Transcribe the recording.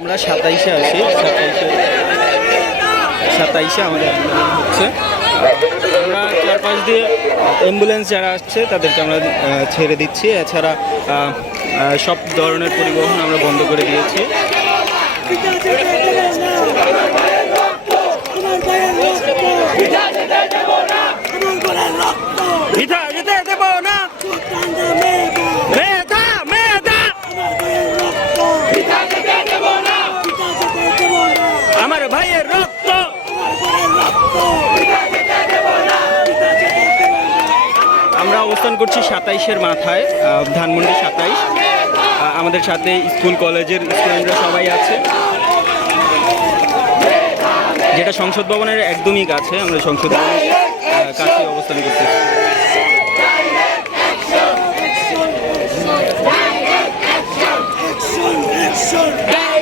আমরা সাতাইশে আসি সাতাইশে সাতাইশে আমাদের অ্যাম্বুলেন্স হচ্ছে। আমরা চারপাশ দিয়ে অ্যাম্বুলেন্স যারা আসছে তাদেরকে আমরা আহ, ছেড়ে দিচ্ছি। এছাড়া সব ধরনের পরিবহন আমরা বন্ধ করে দিয়েছি। পিঠা ভাইয়ের রক্ত। আমরা অবস্থান করছি সাতাইশের মাথায় ধানমন্ডি সাতাইশ। আমাদের সাথে স্কুল কলেজের স্টুডেন্টরা সবাই আছে। যেটা সংসদ ভবনের একদমই কাছে আমরা সংসদ ভবনের কাছে অবস্থান করতেছি Action! Action!